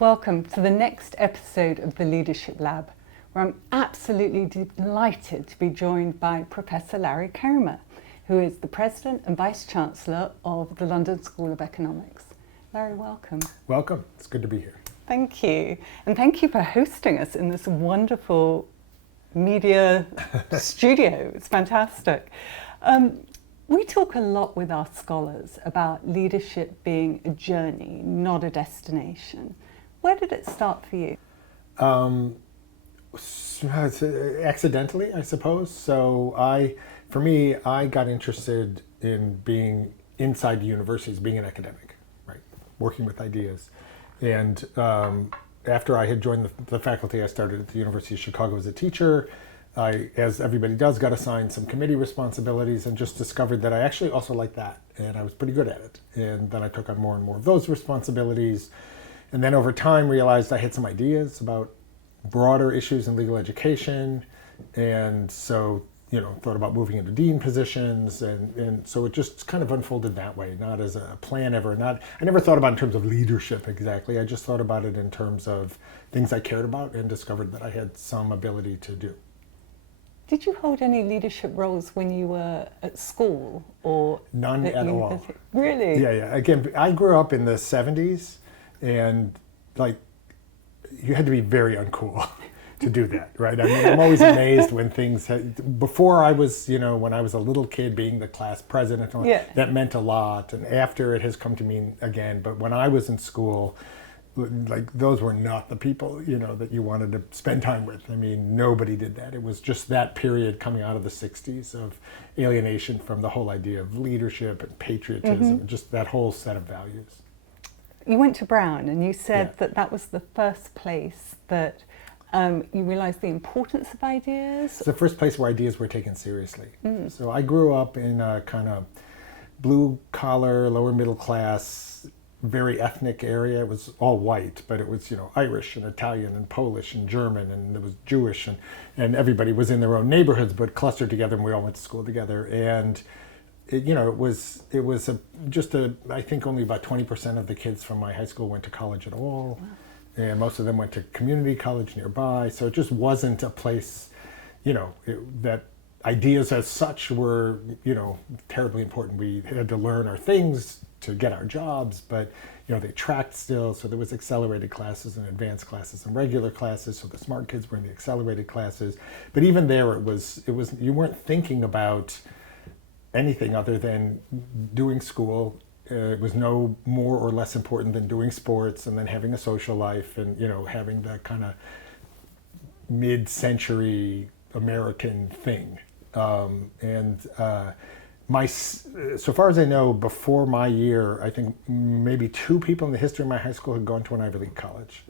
Welcome to the next episode of the Leadership Lab, where I'm absolutely delighted to be joined by Professor Larry Kramer, who is the President and Vice Chancellor of the London School of Economics. Larry, welcome. Welcome. It's good to be here. Thank you. And thank you for hosting us in this wonderful media studio. It's fantastic. We talk a lot with our scholars about leadership being a journey, not a destination. Where did it start for you? Accidentally, I suppose. So I got interested in being inside the universities, being an academic, right, working with ideas. And after I had joined the faculty, I started at the University of Chicago as a teacher. I, as everybody does, got assigned some committee responsibilities and just discovered that I actually also liked that, and I was pretty good at it. And then I took on more and more of those responsibilities. And then over time realized I had some ideas about broader issues in legal education. And so, thought about moving into dean positions. And so it just kind of unfolded that way, not as a plan ever. I never thought about it in terms of leadership exactly. I just thought about it in terms of things I cared about and discovered that I had some ability to do. Did you hold any leadership roles when you were at school or None at all. Really? Yeah. Again, I grew up in the 70s. And you had to be very uncool to do that, right? I mean, I'm always amazed when things before I was, when I was a little kid being the class president, that meant a lot. And after it has come to mean again, but when I was in school, those were not the people, that you wanted to spend time with. I mean, nobody did that. It was just that period coming out of the 60s of alienation from the whole idea of leadership and patriotism, just that whole set of values. You went to Brown and you said that was the first place that you realized the importance of ideas. It's the first place where ideas were taken seriously. So I grew up in a kind of blue collar, lower middle class, very ethnic area. It was all white, but it was, Irish and Italian and Polish and German, and it was Jewish, and everybody was in their own neighborhoods but clustered together, and we all went to school together. And I think only about 20% of the kids from my high school went to college at all. Wow. And most of them went to community college nearby. So it just wasn't a place, that ideas as such were, terribly important. We had to learn our things to get our jobs, but, they tracked still. So there was accelerated classes and advanced classes and regular classes. So the smart kids were in the accelerated classes. But even there, it was you weren't thinking about anything other than doing school. It was no more or less important than doing sports and then having a social life and, having that kind of mid-century American thing. So far as I know, before my year, I think maybe two people in the history of my high school had gone to an Ivy League college,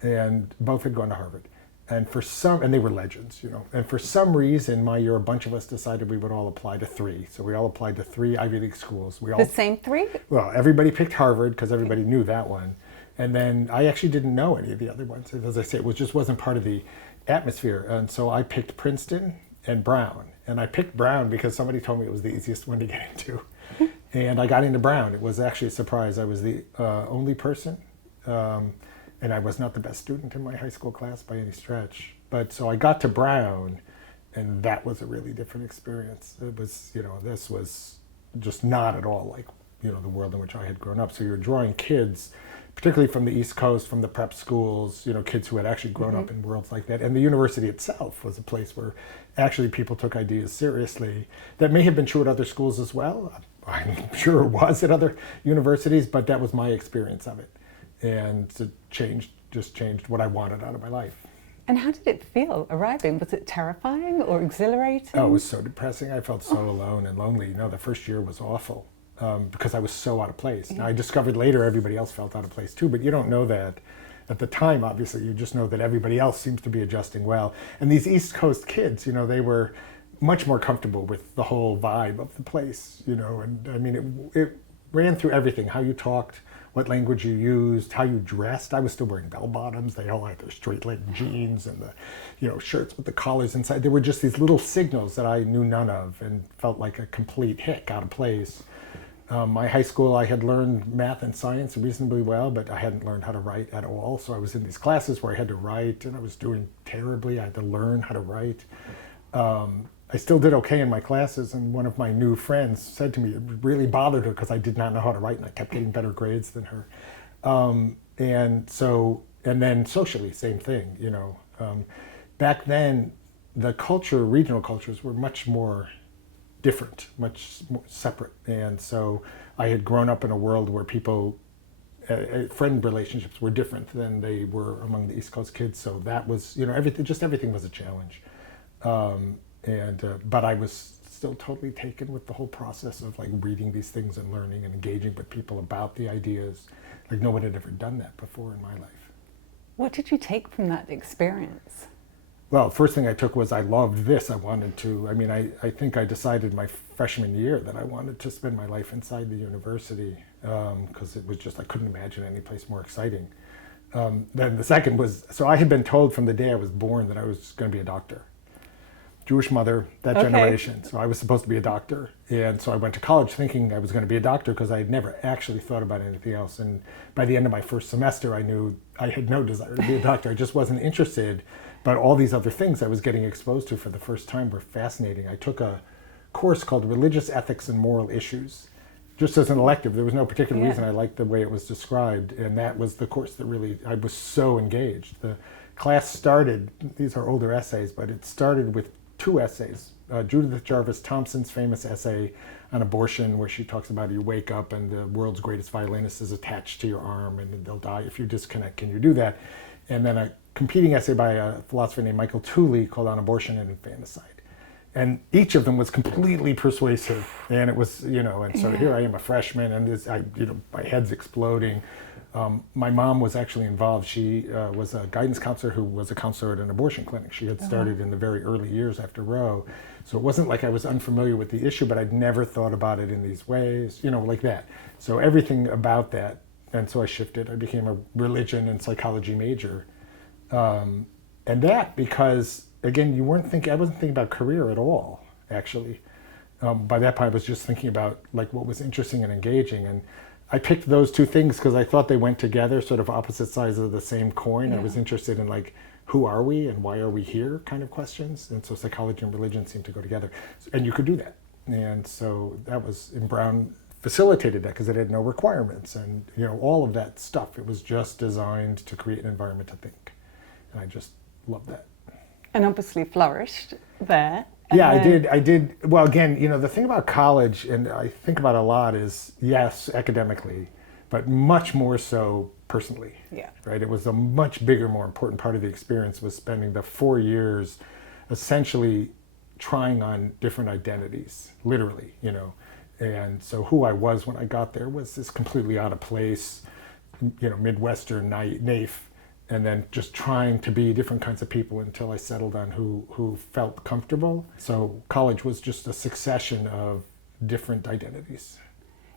and both had gone to Harvard. And they were legends, And for some reason, my year, a bunch of us decided we would all apply to three. So we all applied to three Ivy League schools. The same three? Well, everybody picked Harvard because everybody knew that one. And then I actually didn't know any of the other ones. As I say, it just wasn't part of the atmosphere. And so I picked Princeton and Brown. And I picked Brown because somebody told me it was the easiest one to get into. And I got into Brown. It was actually a surprise. I was the only person. And I was not the best student in my high school class by any stretch. But so I got to Brown, and that was a really different experience. It was, this was just not at all like, the world in which I had grown up. So you're drawing kids, particularly from the East Coast, from the prep schools, kids who had actually grown up in worlds like that. And the university itself was a place where actually people took ideas seriously. That may have been true at other schools as well. I'm sure it was at other universities, but that was my experience of it. And it just changed what I wanted out of my life. And how did it feel arriving? Was it terrifying or exhilarating? Oh, it was so depressing. I felt so alone and lonely. The first year was awful because I was so out of place. Now, I discovered later everybody else felt out of place too, but you don't know that at the time, obviously. You just know that everybody else seems to be adjusting well. And these East Coast kids, they were much more comfortable with the whole vibe of the place, and I mean, it ran through everything, how you talked, what language you used, how you dressed. I was still wearing bell bottoms. They all had their straight leg jeans and the shirts with the collars inside. There were just these little signals that I knew none of and felt like a complete hick out of place. My high school, I had learned math and science reasonably well, but I hadn't learned how to write at all. So I was in these classes where I had to write, and I was doing terribly. I had to learn how to write. I still did okay in my classes, and one of my new friends said to me, it really bothered her because I did not know how to write, and I kept getting better grades than her. And then socially, same thing, you know. Back then, the culture, regional cultures were much more different, much more separate. And so I had grown up in a world where people, friend relationships were different than they were among the East Coast kids. So that was, you know, everything was a challenge. But I was still totally taken with the whole process of like reading these things and learning and engaging with people about the ideas. Like no one had ever done that before in my life. What did you take from that experience? Well, first thing I took was I loved this. I wanted to, I think I decided my freshman year that I wanted to spend my life inside the university because it was just, I couldn't imagine any place more exciting. Then the second was, so I had been told from the day I was born that I was going to be a doctor. Jewish mother, that generation. So I was supposed to be a doctor. And so I went to college thinking I was going to be a doctor because I had never actually thought about anything else. And by the end of my first semester, I knew I had no desire to be a doctor. I just wasn't interested. But all these other things I was getting exposed to for the first time were fascinating. I took a course called Religious Ethics and Moral Issues, just as an elective. There was no particular reason I liked the way it was described. And that was the course that really, I was so engaged. The class started, these are older essays, but it started with 2 essays. Judith Jarvis Thompson's famous essay on abortion, where she talks about you wake up and the world's greatest violinist is attached to your arm and they'll die if you disconnect. Can you do that? And then a competing essay by a philosopher named Michael Tooley called On Abortion and Infanticide. And each of them was completely persuasive. And it was, you know, and so here I am, a freshman, and my head's exploding. My mom was actually involved. She was a guidance counselor who was a counselor at an abortion clinic. She had started in the very early years after Roe. So it wasn't like I was unfamiliar with the issue, but I'd never thought about it in these ways, you know, like that. So everything about that, and so I shifted. I became a religion and psychology major. And that because, again, I wasn't thinking about career at all, actually. By that point, I was just thinking about like what was interesting and engaging. And I picked those 2 things because I thought they went together, sort of opposite sides of the same coin. I was interested in like, who are we and why are we here kind of questions. And so psychology and religion seemed to go together. And you could do that. And so that was, and Brown facilitated that because it had no requirements and, you know, all of that stuff. It was just designed to create an environment to think. And I just loved that. And obviously flourished there. Yeah, I did. Well, again, you know, the thing about college, and I think about a lot, is yes, academically, but much more so personally. Yeah. Right. It was a much bigger, more important part of the experience was spending the 4 years essentially trying on different identities, literally, you know. And so who I was when I got there was this completely out of place, you know, Midwestern naif. And then just trying to be different kinds of people until I settled on who felt comfortable. So college was just a succession of different identities.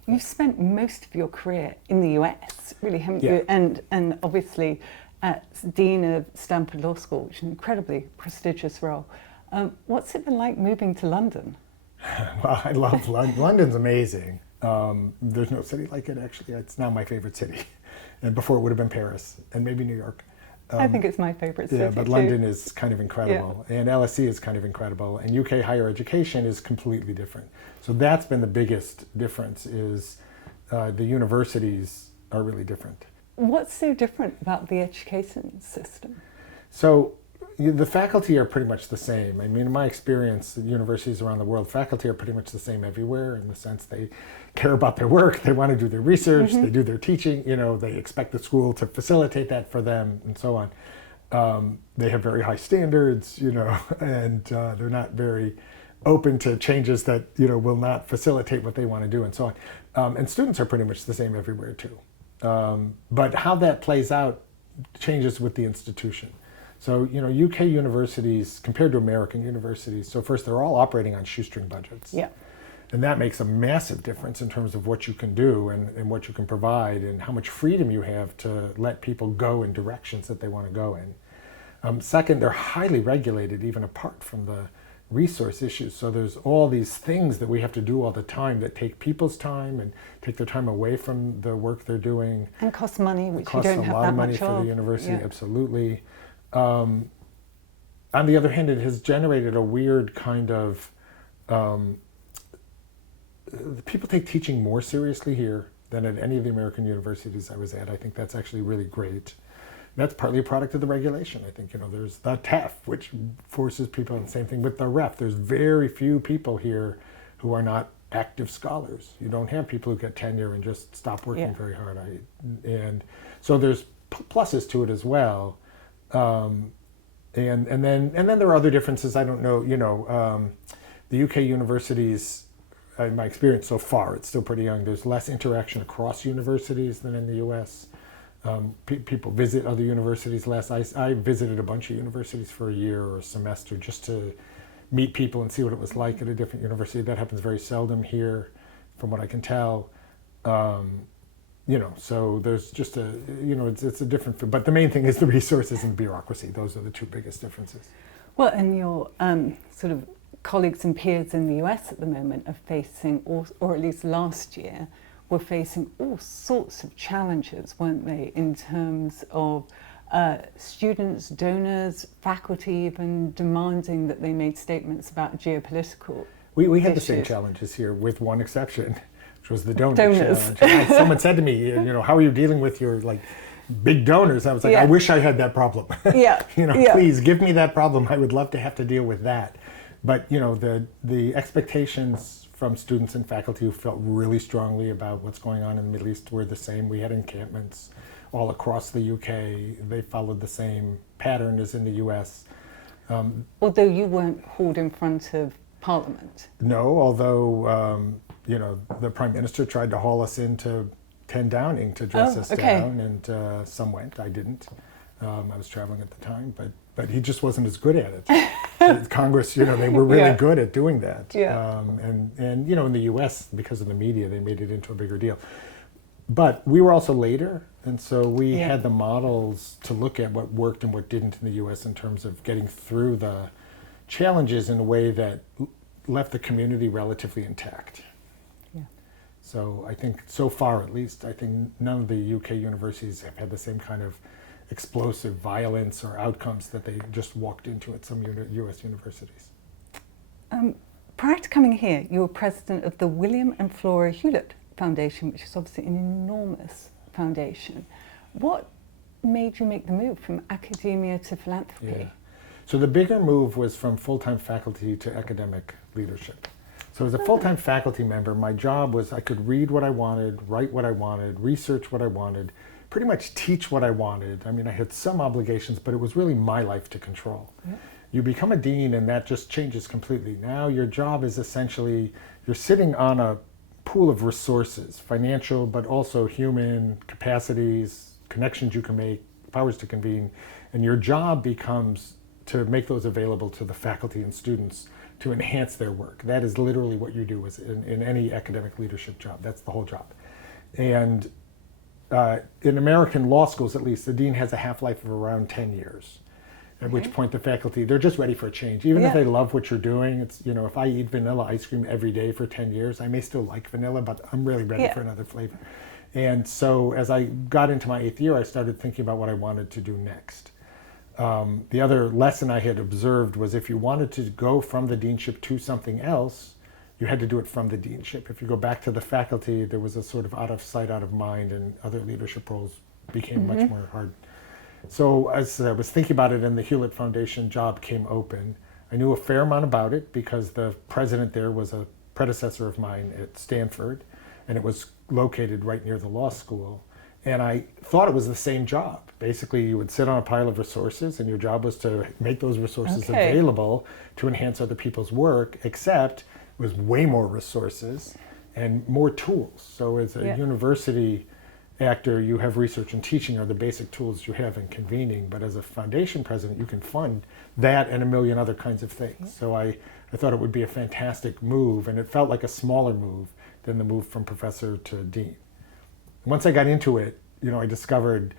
You've spent most of your career in the US, really, haven't you? And obviously as Dean of Stanford Law School, which is an incredibly prestigious role. What's it been like moving to London? Well, I love London. London's amazing. There's no city like it, actually. It's now my favorite city. And before it would have been Paris and maybe New York. I think it's my favorite city. Yeah, but too. London is kind of incredible. Yeah. And LSE is kind of incredible. And UK higher education is completely different. So that's been the biggest difference is the universities are really different. What's so different about the education system? So the faculty are pretty much the same. I mean, in my experience, the universities around the world, faculty are pretty much the same everywhere in the sense they care about their work, they want to do their research, they do their teaching, you know, they expect the school to facilitate that for them and so on. They have very high standards, you know, and they're not very open to changes that, you know, will not facilitate what they want to do and so on. And students are pretty much the same everywhere too. But how that plays out changes with the institution. So, you know, UK universities compared to American universities, so first they're all operating on shoestring budgets. Yeah. And that makes a massive difference in terms of what you can do and what you can provide and how much freedom you have to let people go in directions that they want to go in. Second, they're highly regulated even apart from the resource issues. So there's all these things that we have to do all the time that take people's time and take their time away from the work they're doing. And cost money, which you Costs don't a have lot that of money much for of. the university, Yeah. absolutely. On the other hand, it has generated a weird kind of, people take teaching more seriously here than at any of the American universities I was at. I think that's actually really great. That's partly a product of the regulation. I think, there's the TEF, which forces people, and the same thing with the REF. There's very few people here who are not active scholars. You don't have people who get tenure and just stop working very hard. And so there's pluses to it as well. And then there are other differences. I don't know, the UK universities, in my experience so far, it's still pretty young. There's less interaction across universities than in the US. People visit other universities less. I visited a bunch of universities for a year or a semester just to meet people and see what it was like at a different university. That happens very seldom here, from what I can tell. So there's just it's a different, but the main thing is the resources and bureaucracy. Those are the two biggest differences. Well, and your sort of colleagues and peers in the US at the moment are facing, or at least last year, were facing all sorts of challenges, weren't they, in terms of students, donors, faculty even demanding that they made statements about geopolitical We had the issues. same challenges here, with one exception, which was the donor Donors. challenge. Someone said to me, how are you dealing with your big donors? I was like, I wish I had that problem. Yeah. Please give me that problem. I would love to have to deal with that. But the expectations from students and faculty who felt really strongly about what's going on in the Middle East were the same. We had encampments all across the UK. They followed the same pattern as in the US. Although you weren't hauled in front of Parliament. No, although the Prime Minister tried to haul us into 10 Downing to dress us down, and some went. I didn't. I was traveling at the time, but he just wasn't as good at it. Congress, they were really good at doing that. Yeah. And in the U.S., because of the media, they made it into a bigger deal. But we were also later, and so we had the models to look at what worked and what didn't in the U.S. in terms of getting through the challenges in a way that left the community relatively intact. Yeah. So I think, so far at least, I think none of the UK universities have had the same kind of explosive violence or outcomes that they just walked into at some US universities. Prior to coming here, you were president of the William and Flora Hewlett Foundation, which is obviously an enormous foundation. What made you make the move from academia to philanthropy? Yeah. So the bigger move was from full-time faculty to academic leadership. So as a full-time faculty member, my job was I could read what I wanted, write what I wanted, research what I wanted, pretty much teach what I wanted. I mean, I had some obligations, but it was really my life to control. Yeah. You become a dean and that just changes completely. Now your job is essentially, you're sitting on a pool of resources, financial, but also human capacities, connections you can make, powers to convene, and your job becomes to make those available to the faculty and students to enhance their work. That is literally what you do in any academic leadership job. That's the whole job. And in American law schools, at least, the dean has a half-life of around 10 years, at which point the faculty, they're just ready for a change. Even if they love what you're doing, it's, if I eat vanilla ice cream every day for 10 years, I may still like vanilla, but I'm really ready for another flavor. And so as I got into my 8th year, I started thinking about what I wanted to do next. The other lesson I had observed was if you wanted to go from the deanship to something else, you had to do it from the deanship. If you go back to the faculty, there was a sort of out of sight, out of mind, and other leadership roles became much more hard. So as I was thinking about it and the Hewlett Foundation job came open, I knew a fair amount about it because the president there was a predecessor of mine at Stanford, and it was located right near the law school. And I thought it was the same job. Basically, you would sit on a pile of resources, and your job was to make those resources available to enhance other people's work, except it was way more resources and more tools. So as a university actor, you have research and teaching are the basic tools you have in convening. But as a foundation president, you can fund that and a million other kinds of things. So I thought it would be a fantastic move, and it felt like a smaller move than the move from professor to dean. Once I got into it, I discovered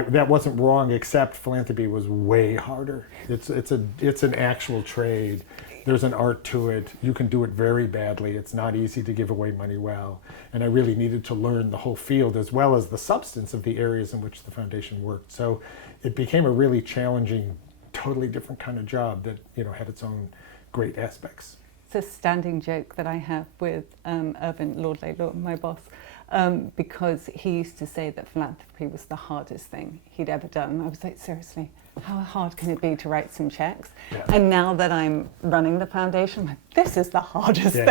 that wasn't wrong, except philanthropy was way harder. It's an actual trade. There's an art to it. You can do it very badly. It's not easy to give away money well. And I really needed to learn the whole field as well as the substance of the areas in which the foundation worked. So it became a really challenging, totally different kind of job that, you know, had its own great aspects. It's a standing joke that I have with Irvin, Lord Laidlaw, my boss, because he used to say that philanthropy was the hardest thing he'd ever done. I was like, seriously, how hard can it be to write some checks? Yeah. And now that I'm running the foundation, I'm like, this is the hardest thing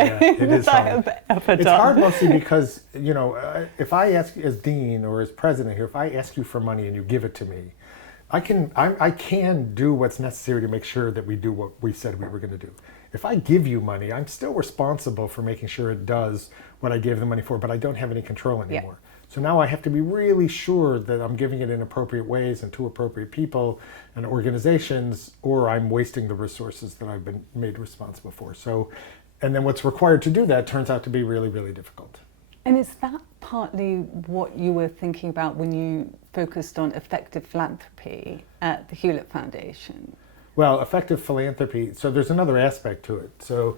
that I have ever done. It's hard mostly because, you know, if I ask as dean or as president here, if I ask you for money and you give it to me, I can do what's necessary to make sure that we do what we said we were going to do. If I give you money, I'm still responsible for making sure it does what I gave the money for, but I don't have any control anymore. Yeah. So now I have to be really sure that I'm giving it in appropriate ways and to appropriate people and organizations, or I'm wasting the resources that I've been made responsible for. So, and then what's required to do that turns out to be really, really difficult. And is that partly what you were thinking about when you focused on effective philanthropy at the Hewlett Foundation? Well, effective philanthropy, so there's another aspect to it. So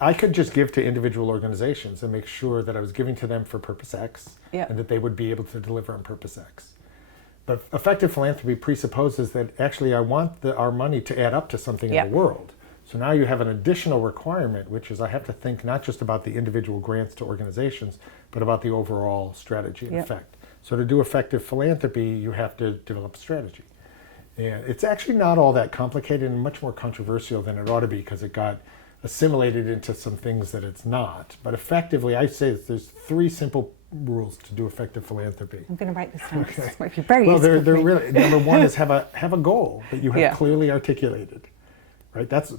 I could just give to individual organizations and make sure that I was giving to them for purpose X, yep, and that they would be able to deliver on purpose X. But effective philanthropy presupposes that actually I want our money to add up to something, yep, in the world. So now you have an additional requirement, which is I have to think not just about the individual grants to organizations, but about the overall strategy and, yep, effect. So to do effective philanthropy, you have to develop a strategy. And it's actually not all that complicated and much more controversial than it ought to be because it got assimilated into some things that it's not. But effectively, I say that there's 3 simple rules to do effective philanthropy. I'm going to write this down. Okay. This might be very useful. Well, they're really, number 1 is have a goal that you have, yeah, clearly articulated. Right? That's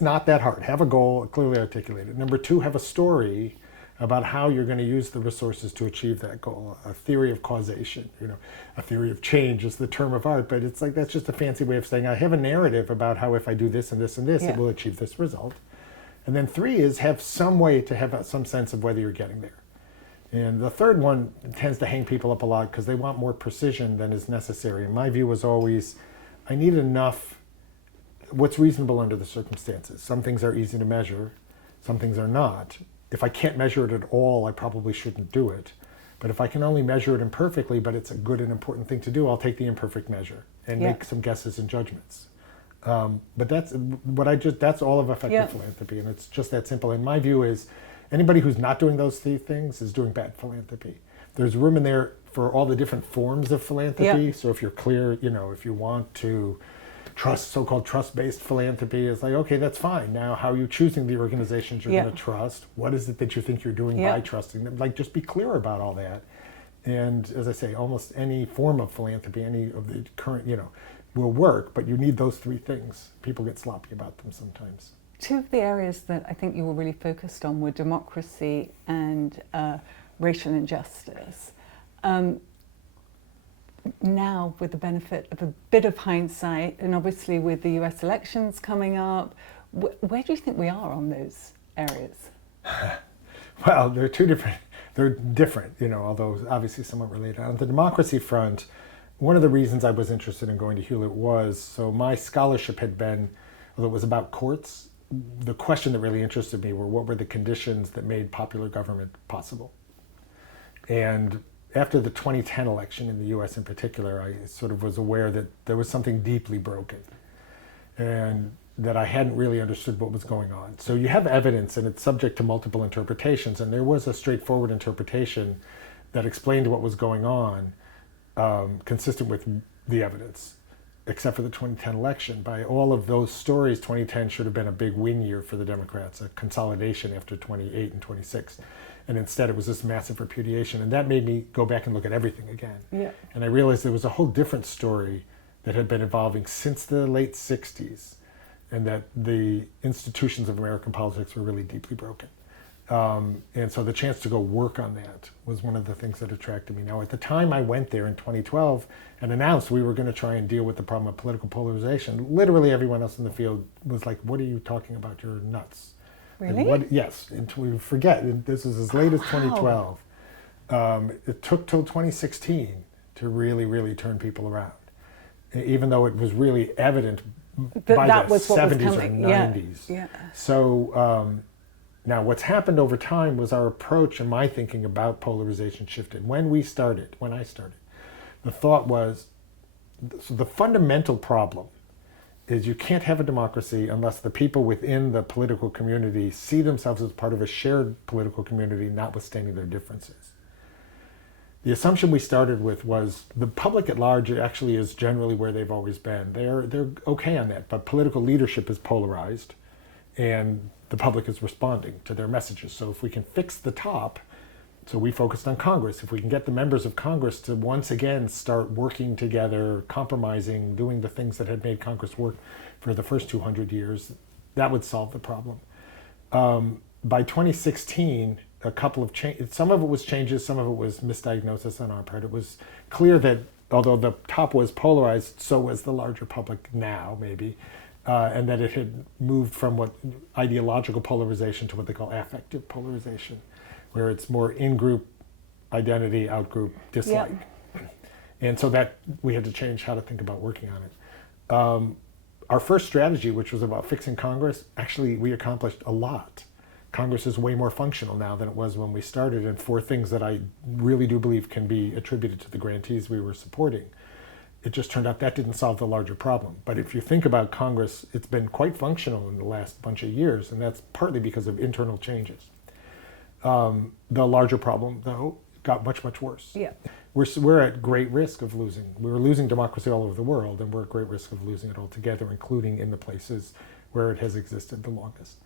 not that hard. Have a goal clearly articulated. Number 2, have a story about how you're going to use the resources to achieve that goal. A theory of causation, you know, a theory of change is the term of art, but it's like that's just a fancy way of saying I have a narrative about how if I do this and this and this, yeah, it will achieve this result. And then 3 is have some way to have some sense of whether you're getting there. And the 3rd one tends to hang people up a lot because they want more precision than is necessary. And my view was always, I need enough, what's reasonable under the circumstances. Some things are easy to measure, some things are not. If I can't measure it at all, I probably shouldn't do it. But if I can only measure it imperfectly, but it's a good and important thing to do, I'll take the imperfect measure and, yeah, make some guesses and judgments. But that's all of effective, yeah, philanthropy, and it's just that simple. And my view is anybody who's not doing those 3 things is doing bad philanthropy. There's room in there for all the different forms of philanthropy. Yeah. So if you're clear, you know, if you want to so-called trust-based philanthropy is like, okay, that's fine. Now, how are you choosing the organizations you're, yeah, going to trust? What is it that you think you're doing, yeah, by trusting them? Like, just be clear about all that. And as I say, almost any form of philanthropy, any of the current, you know, will work, but you need those 3 things. People get sloppy about them sometimes. 2 of the areas that I think you were really focused on were democracy and racial injustice. Now, with the benefit of a bit of hindsight, and obviously with the US elections coming up, where do you think we are on those areas? Well, they're different, you know, although obviously somewhat related. On the democracy front, one of the reasons I was interested in going to Hewlett was, so my scholarship had been, although it was about courts, the question that really interested me were what were the conditions that made popular government possible? And after the 2010 election in the US in particular, I sort of was aware that there was something deeply broken and that I hadn't really understood what was going on. So you have evidence and it's subject to multiple interpretations, and there was a straightforward interpretation that explained what was going on, consistent with the evidence, except for the 2010 election. By all of those stories, 2010 should have been a big win year for the Democrats, a consolidation after 28 and 26. And instead it was this massive repudiation. And that made me go back and look at everything again. Yeah. And I realized there was a whole different story that had been evolving since the late 60s, and that the institutions of American politics were really deeply broken. And so the chance to go work on that was one of the things that attracted me. Now, at the time I went there in 2012 and announced we were going to try and deal with the problem of political polarization, literally everyone else in the field was like, what are you talking about? You're nuts. Really? Yes, and we forget, this is as late as 2012. It took till 2016 to really, really turn people around, even though it was really evident That by that the was what was 70s or coming. 90s. Yeah. So now what's happened over time was our approach and my thinking about polarization shifted. When I started, the thought was, so the fundamental problem is you can't have a democracy unless the people within the political community see themselves as part of a shared political community, notwithstanding their differences. The assumption we started with was the public at large actually is generally where they've always been. They're okay on that, but political leadership is polarized and the public is responding to their messages. So if we can fix the top, so we focused on Congress, if we can get the members of Congress to once again start working together, compromising, doing the things that had made Congress work for the first 200 years, that would solve the problem. By 2016, a couple of changes, some of it was changes, some of it was misdiagnosis on our part. It was clear that although the top was polarized, so was the larger public now, maybe, and that it had moved from what ideological polarization to what they call affective polarization, where it's more in-group identity, out-group dislike. Yeah. And so that we had to change how to think about working on it. Our first strategy, which was about fixing Congress, actually we accomplished a lot. Congress is way more functional now than it was when we started, and for things that I really do believe can be attributed to the grantees we were supporting. It just turned out that didn't solve the larger problem. But if you think about Congress, it's been quite functional in the last bunch of years, and that's partly because of internal changes. The larger problem, though, got much, much worse. Yeah. We're at great risk of losing. We're losing democracy all over the world, and we're at great risk of losing it altogether, including in the places where it has existed the longest.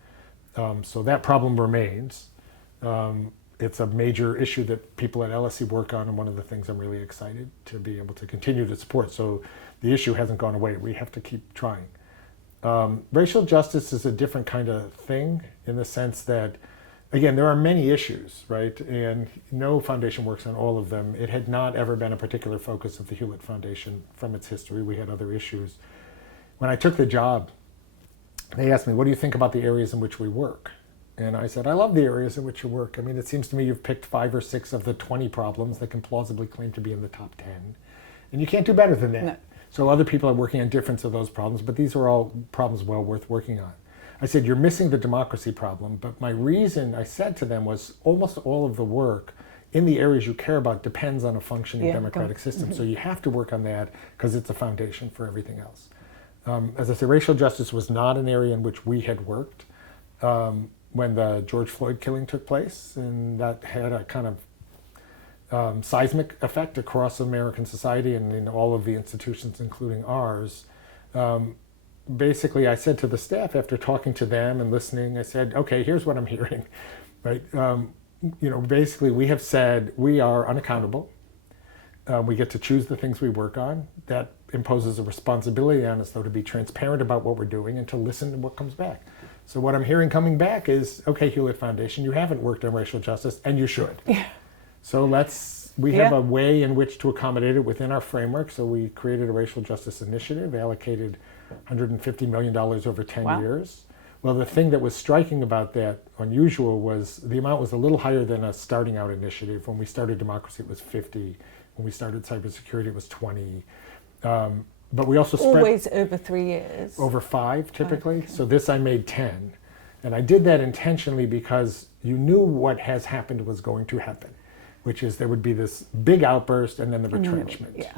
So that problem remains. It's a major issue that people at LSE work on, and one of the things I'm really excited to be able to continue to support. So the issue hasn't gone away. We have to keep trying. Racial justice is a different kind of thing in the sense that, again, there are many issues, right? And no foundation works on all of them. It had not ever been a particular focus of the Hewlett Foundation from its history. We had other issues. When I took the job, they asked me, what do you think about the areas in which we work? And I said, I love the areas in which you work. I mean, it seems to me you've picked 5 or 6 of the 20 problems that can plausibly claim to be in the top 10. And you can't do better than that. No. So other people are working on different of those problems, but these are all problems well worth working on. I said, you're missing the democracy problem, but my reason I said to them was almost all of the work in the areas you care about depends on a functioning democratic system. So you have to work on that because it's a foundation for everything else. As I said, racial justice was not an area in which we had worked when the George Floyd killing took place, and that had a kind of seismic effect across American society and in all of the institutions, including ours. Basically, I said to the staff after talking to them and listening, I said, okay, here's what I'm hearing, right? Basically we have said we are unaccountable. We get to choose the things we work on. That imposes a responsibility on us, though, to be transparent about what we're doing and to listen to what comes back. So what I'm hearing coming back is, okay, Hewlett Foundation, you haven't worked on racial justice, and you should. Yeah. So we have a way in which to accommodate it within our framework. So we created a racial justice initiative, allocated $150 million over 10 years. Well, the thing that was striking about that, unusual, was the amount was a little higher than a starting out initiative. When we started democracy, it was 50. When we started cybersecurity, it was 20. But we also spread... Always over 3 years. Over 5, typically. 5. So this I made 10. And I did that intentionally because you knew what has happened was going to happen, which is there would be this big outburst and then the retrenchment. Yeah.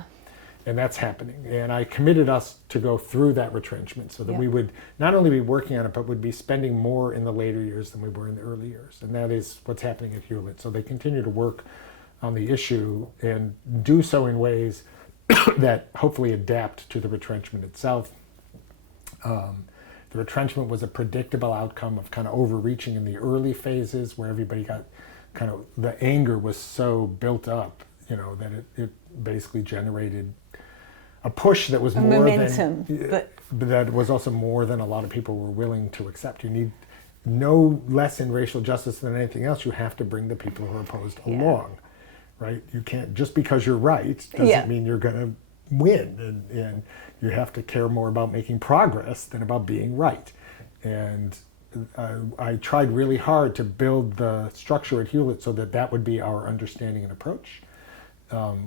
And that's happening. And I committed us to go through that retrenchment so that we would not only be working on it, but would be spending more in the later years than we were in the early years. And that is what's happening at Hewlett. So they continue to work on the issue and do so in ways that hopefully adapt to the retrenchment itself. The retrenchment was a predictable outcome of kind of overreaching in the early phases where everybody got kind of, the anger was so built up, that it basically generated a push that was more momentum, but that was also more than a lot of people were willing to accept. You need no less in racial justice than anything else. You have to bring the people who are opposed along, right? You can't, just because you're right doesn't mean you're going to win, and you have to care more about making progress than about being right. And I tried really hard to build the structure at Hewlett so that would be our understanding and approach,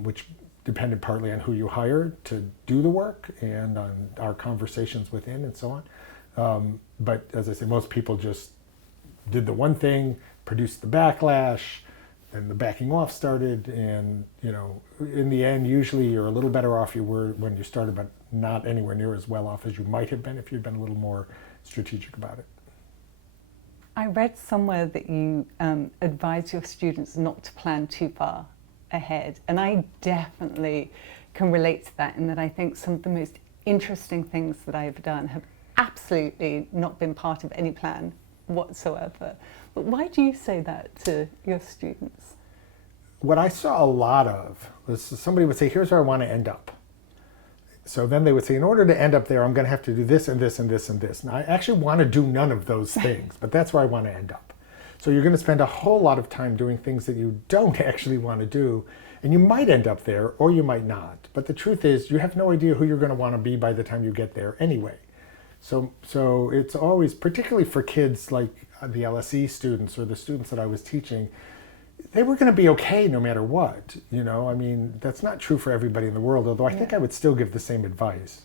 which depended partly on who you hired to do the work and on our conversations within and so on. But as I say, most people just did the one thing, produced the backlash, and the backing off started, and in the end, usually you're a little better off you were when you started, but not anywhere near as well off as you might have been if you'd been a little more strategic about it. I read somewhere that you advise your students not to plan too far ahead, and I definitely can relate to that, in that I think some of the most interesting things that I've done have absolutely not been part of any plan whatsoever. But why do you say that to your students? What I saw a lot of was somebody would say, here's where I want to end up. So then they would say, in order to end up there, I'm going to have to do this and this and this and this. And I actually want to do none of those things, but that's where I want to end up. So you're going to spend a whole lot of time doing things that you don't actually want to do. And you might end up there or you might not. But the truth is, you have no idea who you're going to want to be by the time you get there anyway. So it's always, particularly for kids like the LSE students or the students that I was teaching, they were going to be okay no matter what. I mean, that's not true for everybody in the world, although I think I would still give the same advice,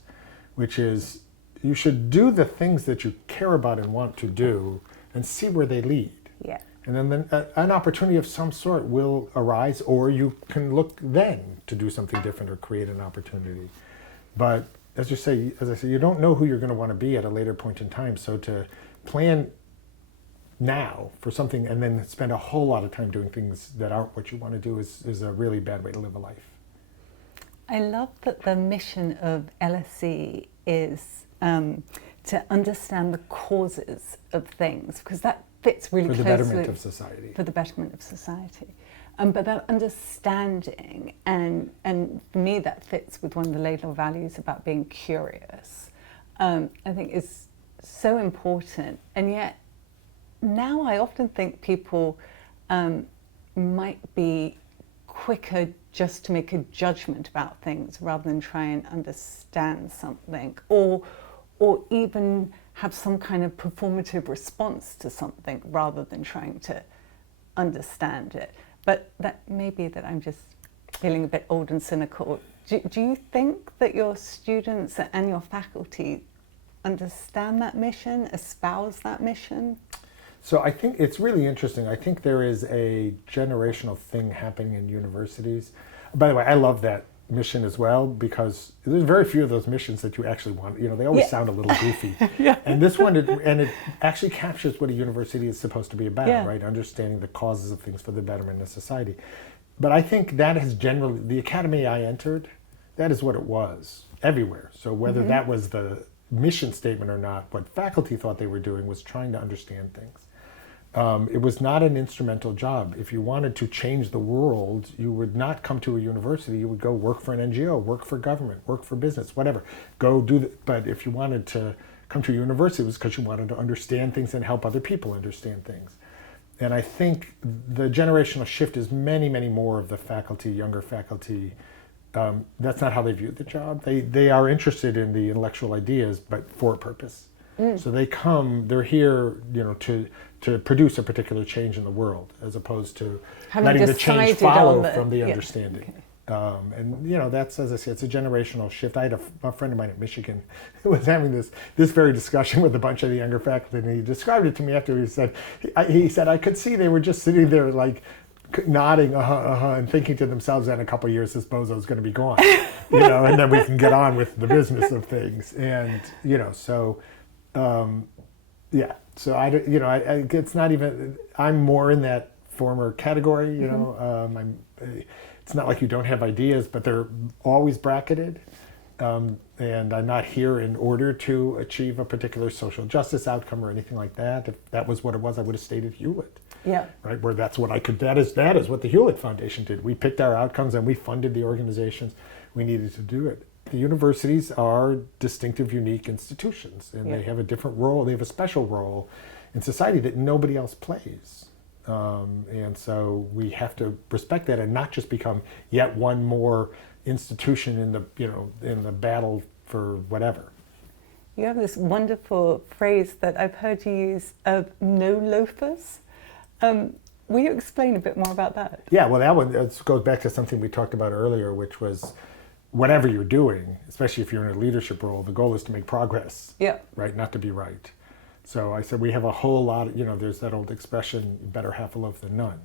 which is you should do the things that you care about and want to do and see where they lead. Yeah. And then an opportunity of some sort will arise, or you can look then to do something different or create an opportunity. But as I say, you don't know who you're going to want to be at a later point in time. So to plan now for something and then spend a whole lot of time doing things that aren't what you want to do is a really bad way to live a life. I love that the mission of LSE is to understand the causes of things, because that fits really closely. For the betterment of society. For the betterment of society. But that understanding, and for me that fits with one of the Laidlaw values about being curious, I think is so important. And yet, now I often think people might be quicker just to make a judgment about things rather than try and understand something, or even have some kind of performative response to something rather than trying to understand it. But that may be that I'm just feeling a bit old and cynical. Do you think that your students and your faculty understand that mission, espouse that mission? So I think it's really interesting. I think there is a generational thing happening in universities. By the way, I love that mission as well, because there's very few of those missions that you actually want. They always sound a little goofy. And this one, it actually captures what a university is supposed to be about, right? Understanding the causes of things for the betterment of society. But I think that has generally, the academy I entered, that is what it was everywhere. So whether that was the mission statement or not, what faculty thought they were doing was trying to understand things. It was not an instrumental job. If you wanted to change the world, you would not come to a university. You would go work for an NGO, work for government, work for business, whatever. Go do but if you wanted to come to a university, it was because you wanted to understand things and help other people understand things. And I think the generational shift is many, many more of the faculty, younger faculty. That's not how they view the job. They are interested in the intellectual ideas, but for a purpose. So they're here, to produce a particular change in the world, as opposed to letting the change follow from the understanding. Okay. And that's, as I say, it's a generational shift. I had a friend of mine at Michigan who was having this very discussion with a bunch of the younger faculty, and he described it to me after. He said, I could see they were just sitting there like nodding, and thinking to themselves, in a couple of years this bozo's going to be gone, and then we can get on with the business of things. And so. So it's not even. I'm more in that former category. It's not like you don't have ideas, but they're always bracketed. And I'm not here in order to achieve a particular social justice outcome or anything like that. If that was what it was, I would have stayed at Hewlett. Yeah. Right, where that's what I could. That is what the Hewlett Foundation did. We picked our outcomes and we funded the organizations we needed to do it. The universities are distinctive, unique institutions, and they have a different role. They have a special role in society that nobody else plays. And so we have to respect that and not just become yet one more institution in the battle for whatever. You have this wonderful phrase that I've heard you use of no-loafers. Will you explain a bit more about that? Yeah, well, that goes back to something we talked about earlier, which was whatever you're doing, especially if you're in a leadership role, the goal is to make progress, Yeah. right? Not to be right. So I said, we have a whole lot, there's that old expression, better half a loaf than none,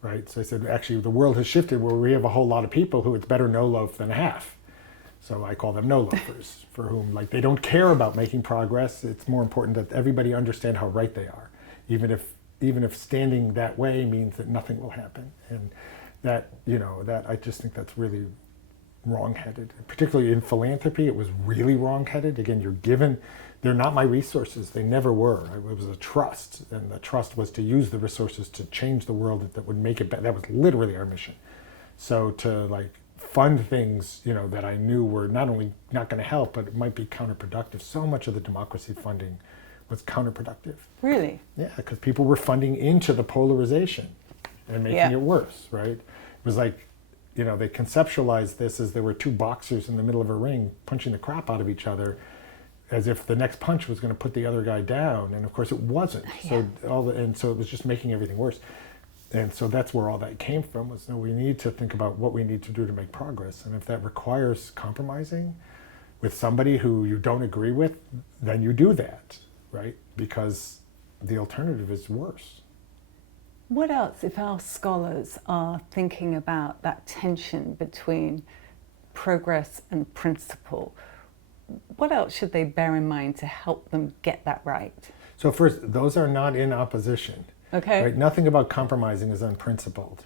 right? So I said, actually, the world has shifted where we have a whole lot of people who it's better no loaf than a half. So I call them no-loafers, for whom, they don't care about making progress. It's more important that everybody understand how right they are, even if standing that way means that nothing will happen. And that I just think that's really wrong-headed. Particularly in philanthropy, it was really wrong-headed. Again, they're not my resources. They never were. It was a trust, and the trust was to use the resources to change the world that would make it better. That was literally our mission. So to fund things, that I knew were not only not going to help, but it might be counterproductive. So much of the democracy funding was counterproductive. Really? Yeah, because people were funding into the polarization and making it worse, right? It was they conceptualized this as there were two boxers in the middle of a ring punching the crap out of each other, as if the next punch was going to put the other guy down, and of course it wasn't. Yeah. So it was just making everything worse. And so that's where all that came from, was we need to think about what we need to do to make progress. And if that requires compromising with somebody who you don't agree with, then you do that, right? Because the alternative is worse. What else, if our scholars are thinking about that tension between progress and principle, what else should they bear in mind to help them get that right? So first, those are not in opposition. Okay. Right? Nothing about compromising is unprincipled.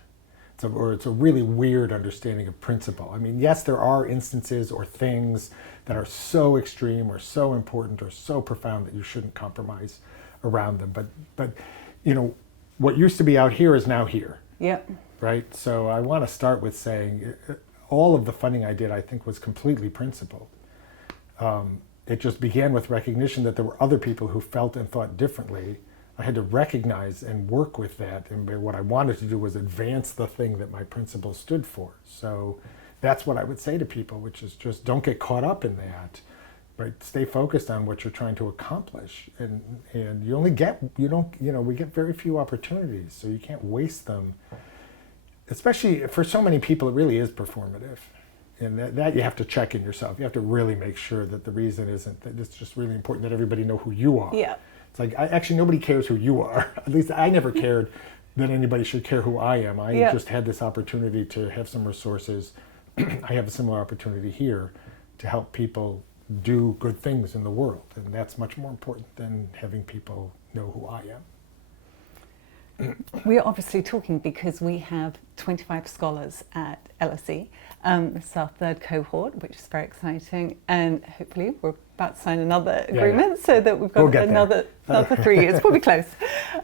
It's a really weird understanding of principle. I mean, yes, there are instances or things that are so extreme or so important or so profound that you shouldn't compromise around them. But what used to be out here is now here. Yep. Right? So I want to start with saying all of the funding I did, I think, was completely principled. It just began with recognition that there were other people who felt and thought differently. I had to recognize and work with that, and what I wanted to do was advance the thing that my principles stood for. So that's what I would say to people, which is just don't get caught up in that, right? Stay focused on what you're trying to accomplish, and we get very few opportunities, so you can't waste them. Especially for so many people, it really is performative, and that you have to check in yourself. You have to really make sure that the reason isn't that it's just really important that everybody know who you are. Yeah. It's actually nobody cares who you are. At least I never cared that anybody should care who I am. I just had this opportunity to have some resources. I have a similar opportunity here to help people do good things in the world. And that's much more important than having people know who I am. We're obviously talking because we have 25 scholars at LSE. This is our third cohort, which is very exciting, and hopefully we're about to sign another agreement so that we've got another 3 years. We'll be close.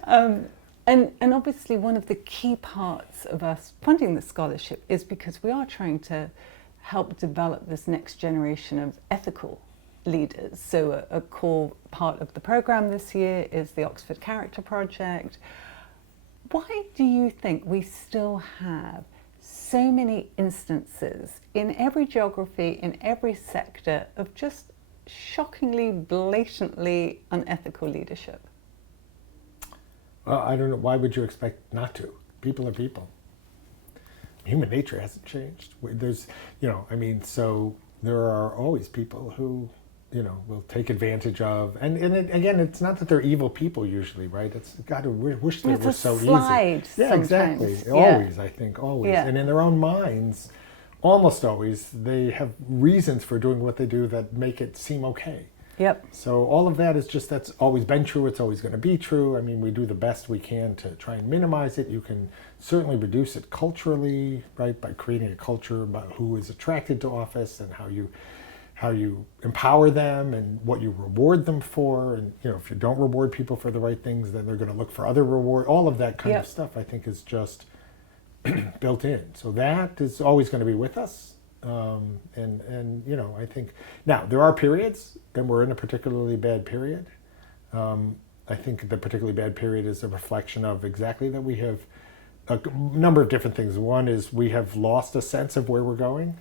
And obviously one of the key parts of us funding the scholarship is because we are trying to help develop this next generation of ethical leaders. So a core part of the program this year is the Oxford Character Project. Why do you think we still have so many instances in every geography, in every sector, of just shockingly, blatantly unethical leadership? Well, I don't know. Why would you expect not to? People are people. Human nature hasn't changed. So there are always people who, will take advantage of. And again, it's not that they're evil people usually, right? It's, God, we wish they were so easy. Yeah, sometimes. Exactly. Yeah. Always, I think, always. Yeah. And in their own minds, almost always, they have reasons for doing what they do that make it seem okay. Yep. So all of that is that's always been true. It's always going to be true. I mean, we do the best we can to try and minimize it. You can certainly reduce it culturally, right, by creating a culture about who is attracted to office and how you empower them and what you reward them for. And, if you don't reward people for the right things, then they're going to look for other reward. All of that kind of stuff, I think, is just built in. So that is always going to be with us. I think now there are periods, and we're in a particularly bad period. I think the particularly bad period is a reflection of exactly that we have a number of different things. One is we have lost a sense of where we're going,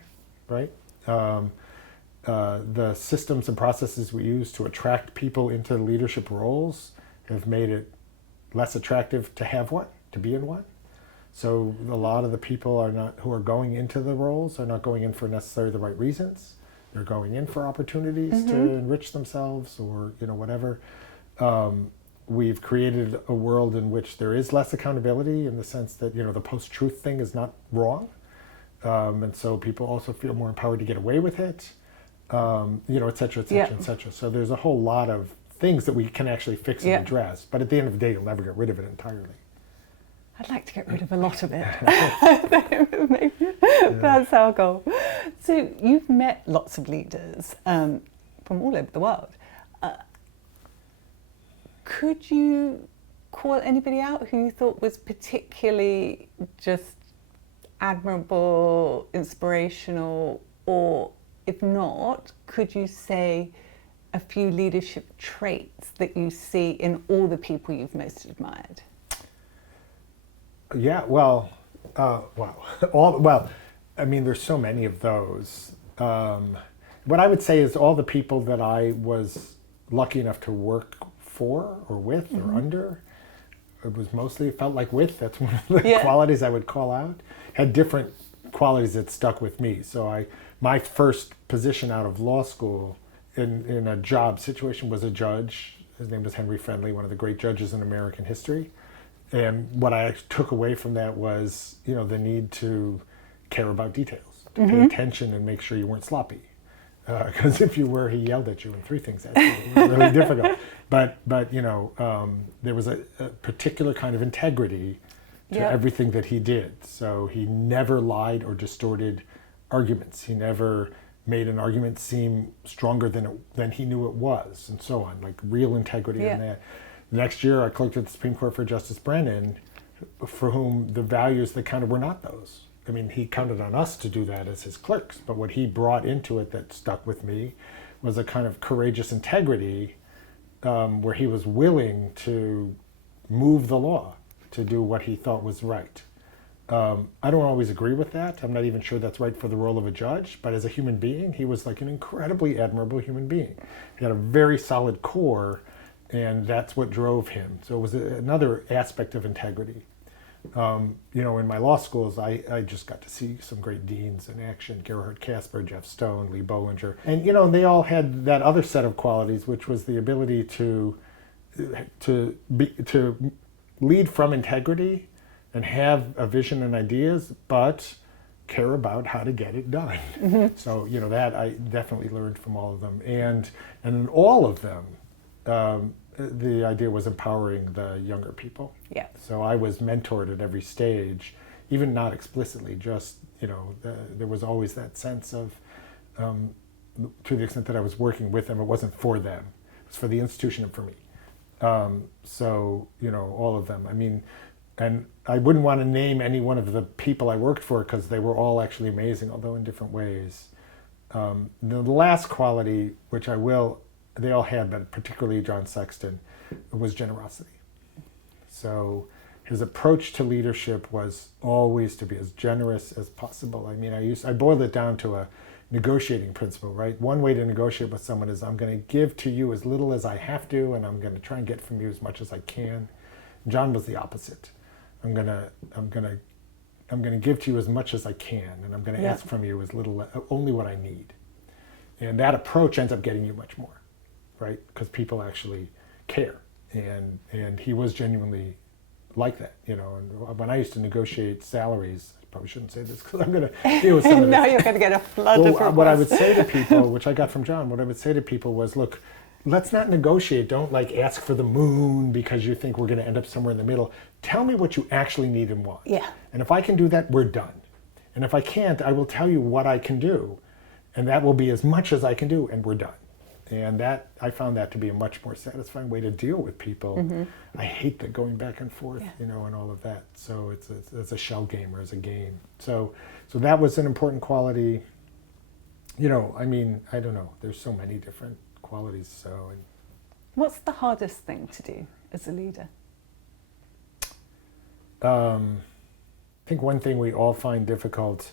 right? The systems and processes we use to attract people into leadership roles have made it less attractive to have one. to be in one. So a lot of the people who are going into the roles are not going in for necessarily the right reasons. They're going in for opportunities to enrich themselves or whatever. We've created a world in which there is less accountability in the sense that the post-truth thing is not wrong, and so people also feel more empowered to get away with it, et cetera, et cetera, et cetera. So there's a whole lot of things that we can actually fix and address, but at the end of the day, you'll never get rid of it entirely. I'd like to get rid of a lot of it. Maybe that's our goal. So you've met lots of leaders from all over the world. Could you call anybody out who you thought was particularly just admirable, inspirational, or if not, could you say a few leadership traits that you see in all the people you've most admired? Yeah, wow. I mean, there's so many of those. What I would say is all the people that I was lucky enough to work for or with or under, it felt like with, that's one of the qualities I would call out, had different qualities that stuck with me. So my first position out of law school in a job situation was a judge. His name was Henry Friendly, one of the great judges in American history. And what I took away from that was, the need to care about details, to pay attention and make sure you weren't sloppy. Because if you were, he yelled at you and threw things at you. It was really difficult. But there was a particular kind of integrity to everything that he did. So he never lied or distorted arguments. He never made an argument seem stronger than he knew it was, and so on. Like real integrity in that. Next year, I clerked at the Supreme Court for Justice Brennan, for whom the values that kind of were not those. I mean, he counted on us to do that as his clerks, but what he brought into it that stuck with me was a kind of courageous integrity where he was willing to move the law to do what he thought was right. I don't always agree with that. I'm not even sure that's right for the role of a judge, but as a human being, he was like an incredibly admirable human being. He had a very solid core, and that's what drove him. So it was another aspect of integrity. In my law schools, I just got to see some great deans in action: Gerhard Casper, Jeff Stone, Lee Bollinger. And, they all had that other set of qualities, which was the ability to lead from integrity and have a vision and ideas, but care about how to get it done. So, that I definitely learned from all of them. And in all of them, the idea was empowering the younger people. Yeah. So I was mentored at every stage, even not explicitly, just, there was always that sense of, to the extent that I was working with them, it wasn't for them. It was for the institution and for me. So, all of them. I mean, and I wouldn't want to name any one of the people I worked for because they were all actually amazing, although in different ways. The last quality, which they all had, but particularly John Sexton, was generosity. So his approach to leadership was always to be as generous as possible. I mean, I boiled it down to a negotiating principle, right? One way to negotiate with someone is I'm going to give to you as little as I have to, and I'm going to try and get from you as much as I can. John was the opposite. I'm going to give to you as much as I can, and I'm going to ask from you as little, only what I need. And that approach ends up getting you much more. Right? Because people actually care. And he was genuinely like that, And when I used to negotiate salaries, I probably shouldn't say this because I'm going to deal with some of this. Now you're going to get a flood of requests. What I would say to people, which I got from John, what I would say to people was, look, let's not negotiate. Don't ask for the moon because you think we're going to end up somewhere in the middle. Tell me what you actually need and want. Yeah. And if I can do that, we're done. And if I can't, I will tell you what I can do. And that will be as much as I can do, and we're done. And I found that to be a much more satisfying way to deal with people. I hate the going back and forth, and all of that. So it's a shell game or it's a game. So that was an important quality. I mean, I don't know. There's so many different qualities. So. What's the hardest thing to do as a leader? I think one thing we all find difficult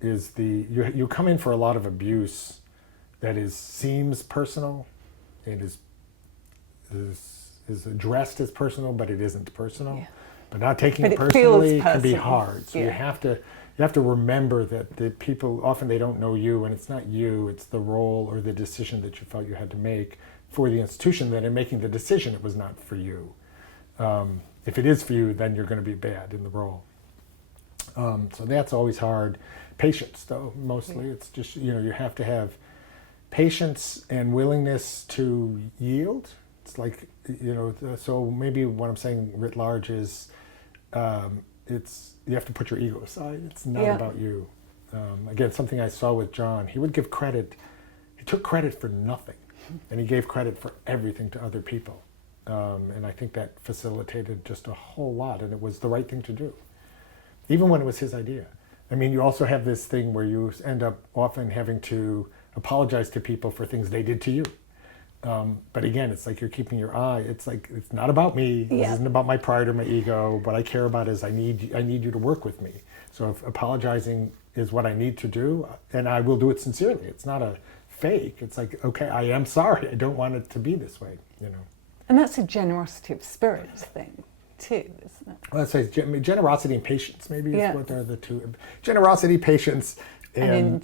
is you come in for a lot of abuse that seems personal, it is addressed as personal, but it isn't personal. But not taking But it it feels personally can be personal. hard. So Yeah. you have to remember that the people, often they don't know you, and it's not you, it's the role or the decision that you felt you had to make for the institution, that in making the decision it was not for you. If it is for you, then you're going to be bad in the role. So that's always hard. Patience, though, mostly. It's just, you have to have patience and willingness to yield. It's like, so maybe what I'm saying writ large is you have to put your ego aside. It's not about you. Again, something I saw with John, he would give credit, he took credit for nothing, and he gave credit for everything to other people. And I think that facilitated just a whole lot, and it was the right thing to do, even when it was his idea. I mean, you also have this thing where you end up often having to apologize to people for things they did to you. But again, it's like you're keeping your eye. It's like, it's not about me. This isn't about my pride or my ego. What I care about is I need you to work with me. So if apologizing is what I need to do, and I will do it sincerely. It's not a fake. It's like, okay, I am sorry. I don't want it to be this way, And that's a generosity of spirit thing too, isn't it? Well, I'd say generosity and patience maybe is what are the two. Generosity, patience, and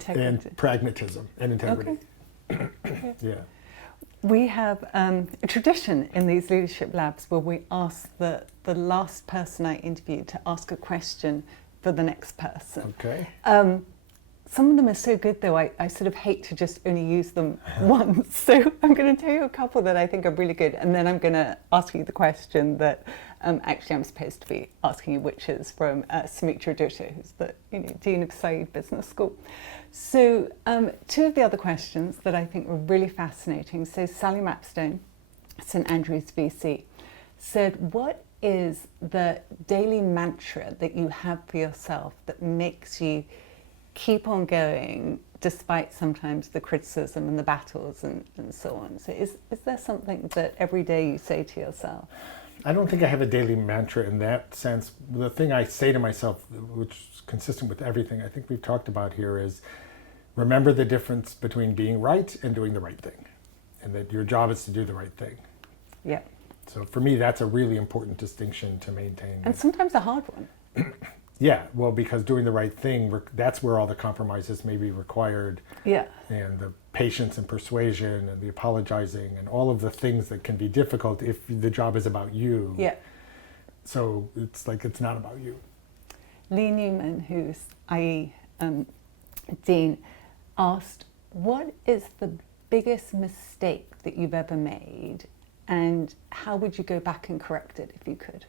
pragmatism and integrity. Okay. Yeah. We have a tradition in these leadership labs where we ask the last person I interviewed to ask a question for the next person. Okay. Some of them are so good though, I sort of hate to just only use them once. So I'm going to tell you a couple that I think are really good, and then I'm going to ask you the question that actually I'm supposed to be asking you, which is from Sumitra Dutta, who's the Dean of Said Business School. So two of the other questions that I think were really fascinating. So Sally Mapstone, St Andrews VC, said, what is the daily mantra that you have for yourself that makes you keep on going despite sometimes the criticism and the battles and so on? So is there something that every day you say to yourself? I don't think I have a daily mantra in that sense. The thing I say to myself, which is consistent with everything I think we've talked about here, is remember the difference between being right and doing the right thing, and that your job is to do the right thing. Yeah. So for me, that's a really important distinction to maintain. And sometimes a hard one. Yeah, well, because doing the right thing, that's where all the compromises may be required. Yeah. And the patience and persuasion and the apologizing and all of the things that can be difficult if the job is about you. Yeah. So it's like, it's not about you. Lee Newman, who's IE Dean, asked, what is the biggest mistake that you've ever made, and how would you go back and correct it if you could?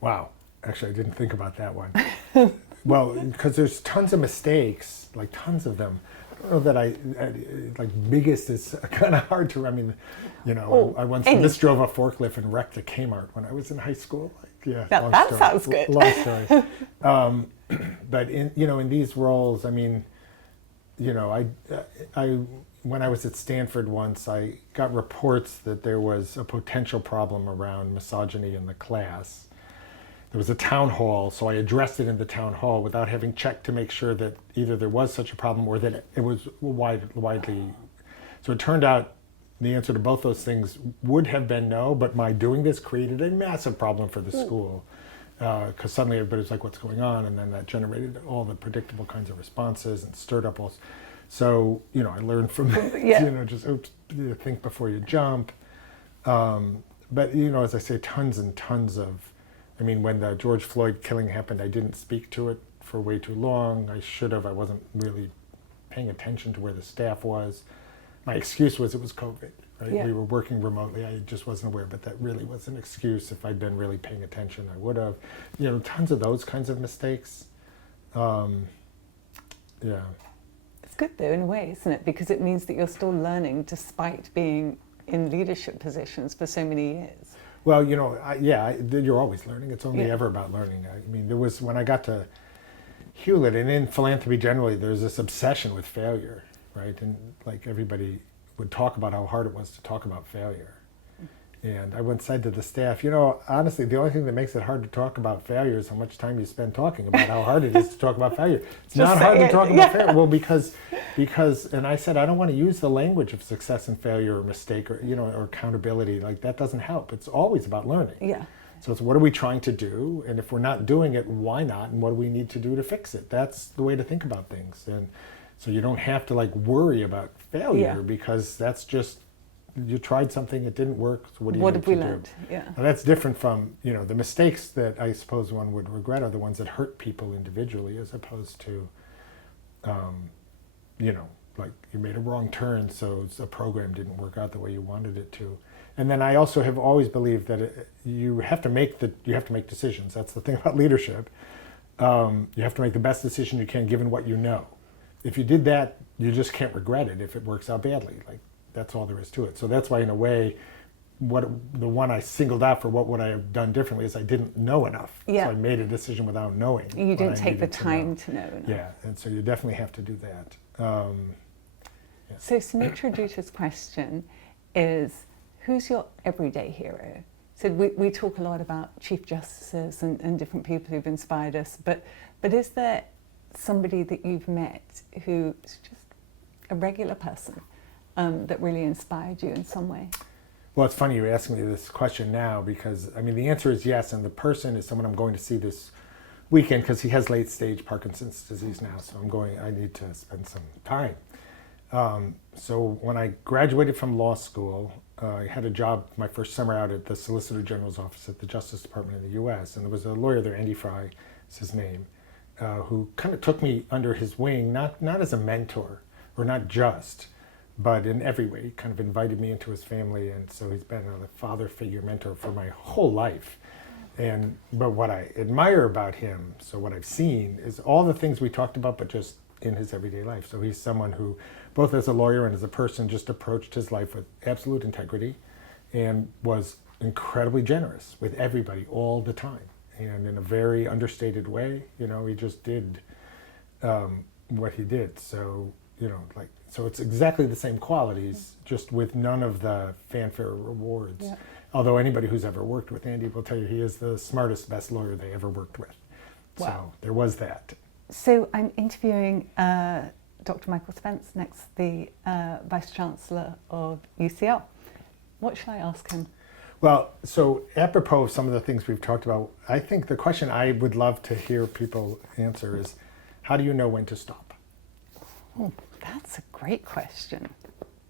Wow. Actually, I didn't think about that one. Well, because there's tons of mistakes, like tons of them. I don't know that like biggest is kind of hard to, I mean, I once misdrove a forklift and wrecked a Kmart when I was in high school. Like, yeah, that sounds good. Long story. But in these roles, I mean, I when I was at Stanford once, I got reports that there was a potential problem around misogyny in the class. There was a town hall, so I addressed it in the town hall without having checked to make sure that either there was such a problem or that it was widely. So it turned out the answer to both those things would have been no, but my doing this created a massive problem for the school, because suddenly everybody was like, what's going on? And then that generated all the predictable kinds of responses and stirred up all. So, I learned from that, just think before you jump. But, as I say, tons and tons of, when the George Floyd killing happened, I didn't speak to it for way too long. I should have. I wasn't really paying attention to where the staff was. My excuse was it was COVID, right? Yeah. We were working remotely. I just wasn't aware, but that really was an excuse. If I'd been really paying attention, I would have. Tons of those kinds of mistakes. Yeah. It's good though, in a way, isn't it? Because it means that you're still learning despite being in leadership positions for so many years. Well, you're always learning. It's only ever about learning. There was, when I got to Hewlett, and in philanthropy generally, there's this obsession with failure, right? And like everybody would talk about how hard it was to talk about failure. And I once said to the staff, honestly, the only thing that makes it hard to talk about failure is how much time you spend talking about how hard it is to talk about failure. It's not hard to talk about failure. Well, because, and I said, I don't want to use the language of success and failure or mistake or accountability. Like that doesn't help. It's always about learning. Yeah. So it's what are we trying to do? And if we're not doing it, why not? And what do we need to do to fix it? That's the way to think about things. And so you don't have to like worry about failure because that's just, you tried something, it didn't work, so what do you What need have we to learned? do? Yeah. Now that's different from, the mistakes that I suppose one would regret are the ones that hurt people individually as opposed to, like you made a wrong turn, so a program didn't work out the way you wanted it to. And then I also have always believed that you have to make decisions. That's the thing about leadership. You have to make the best decision you can given what you know. If you did that, you just can't regret it if it works out badly. Like that's all there is to it. So that's why, in a way, the one I singled out for what would I have done differently is I didn't know enough. Yeah. So I made a decision without knowing. You didn't take the time to know enough. Yeah, and so you definitely have to do that. So Sumitra Duta's question is, who's your everyday hero? So we talk a lot about chief justices and different people who've inspired us, but is there somebody that you've met who's just a regular person that really inspired you in some way? Well, it's funny you're asking me this question now because, the answer is yes, and the person is someone I'm going to see this weekend because he has late-stage Parkinson's disease now, so I need to spend some time. So when I graduated from law school, I had a job my first summer out at the Solicitor General's office at the Justice Department in the U.S., and there was a lawyer there, Andy Fry is his name, who kind of took me under his wing, not as a mentor, or not just, but in every way. He kind of invited me into his family, and so he's been a father figure mentor for my whole life. But what I admire about him, so what I've seen, is all the things we talked about, but just in his everyday life. So he's someone who, both as a lawyer and as a person, just approached his life with absolute integrity and was incredibly generous with everybody all the time. And in a very understated way, he just did what he did. So, so it's exactly the same qualities, just with none of the fanfare rewards. Yeah. Although anybody who's ever worked with Andy will tell you he is the smartest, best lawyer they ever worked with. Wow. So there was that. So I'm interviewing Dr. Michael Spence next, the Vice Chancellor of UCL. What shall I ask him? Well, so apropos of some of the things we've talked about, I think the question I would love to hear people answer is, how do you know when to stop? Oh, that's a great question.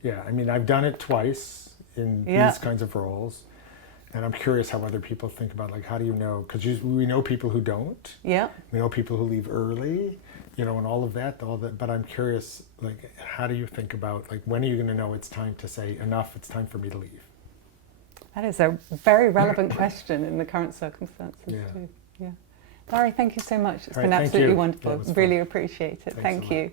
Yeah, I've done it twice in these kinds of roles, and I'm curious how other people think about, how do you know? Because we know people who don't. Yeah. We know people who leave early, and all of that, but I'm curious, how do you think about, when are you going to know it's time to say, enough, it's time for me to leave? That is a very relevant question in the current circumstances too. Yeah. Larry, thank you so much. It's been absolutely wonderful. Really appreciate it. Thank you.